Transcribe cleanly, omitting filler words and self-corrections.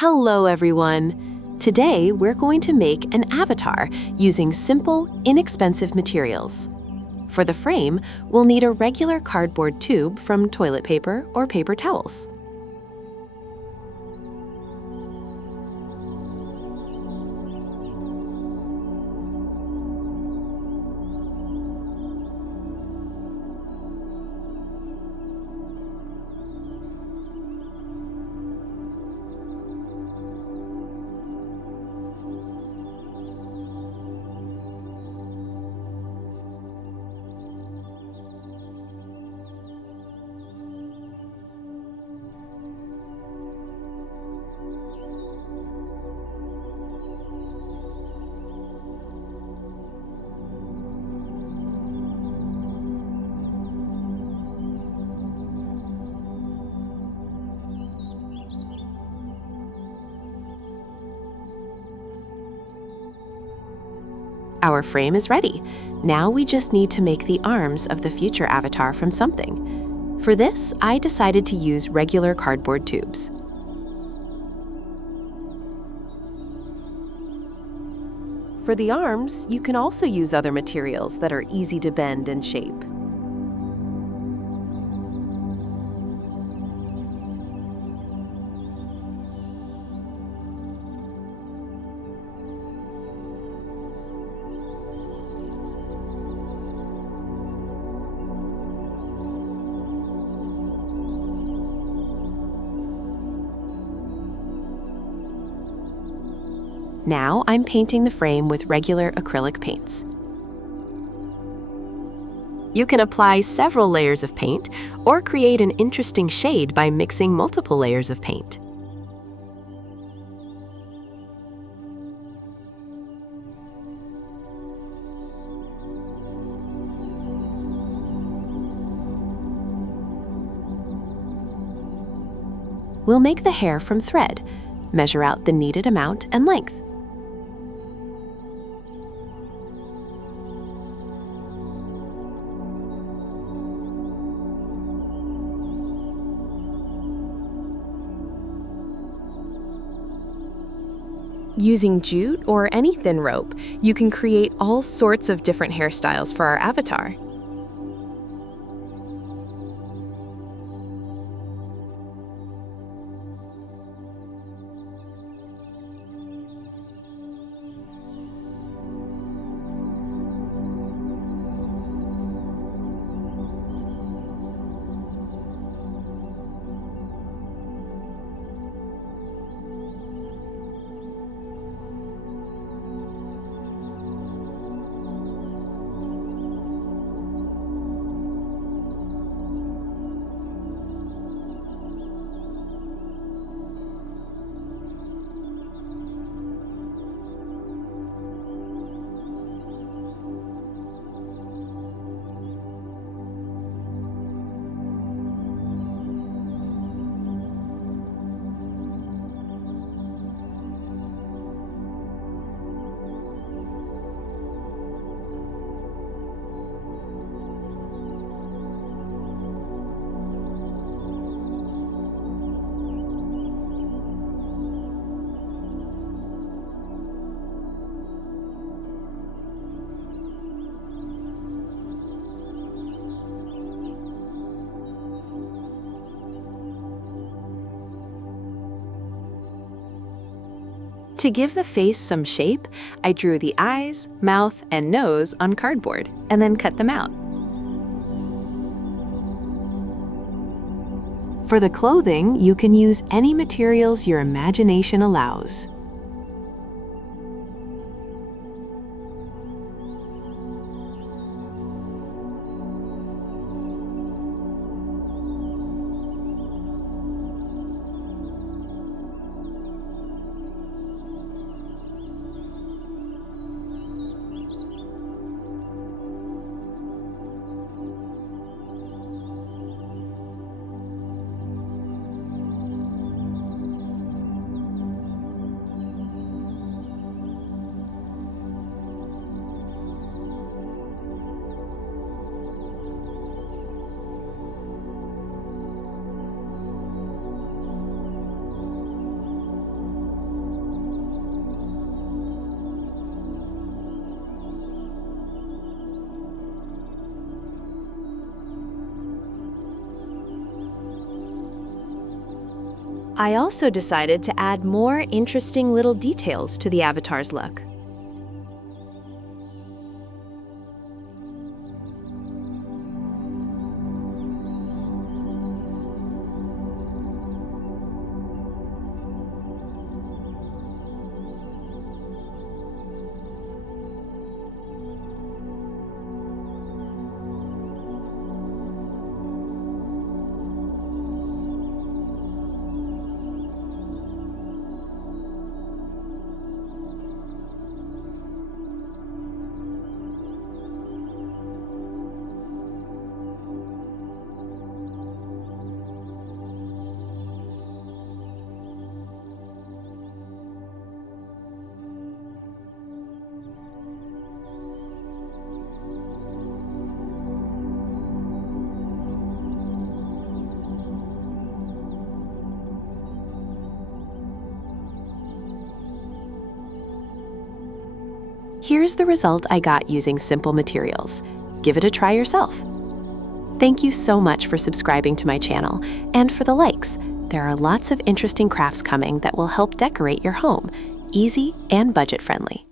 Hello everyone! Today we're going to make an avatar using simple, inexpensive materials. For the frame, we'll need a regular cardboard tube from toilet paper or paper towels. Our frame is ready. Now we just need to make the arms of the future avatar from something. For this, I decided to use regular cardboard tubes. For the arms, you can also use other materials that are easy to bend and shape. Now I'm painting the frame with regular acrylic paints. You can apply several layers of paint or create an interesting shade by mixing multiple layers of paint. We'll make the hair from thread. Measure out the needed amount and length. Using jute or any thin rope, you can create all sorts of different hairstyles for our avatar. To give the face some shape, I drew the eyes, mouth, and nose on cardboard, and then cut them out. For the clothing, you can use any materials your imagination allows. I also decided to add more interesting little details to the avatar's look. Here's the result I got using simple materials. Give it a try yourself. Thank you so much for subscribing to my channel and for the likes. There are lots of interesting crafts coming that will help decorate your home, easy and budget-friendly.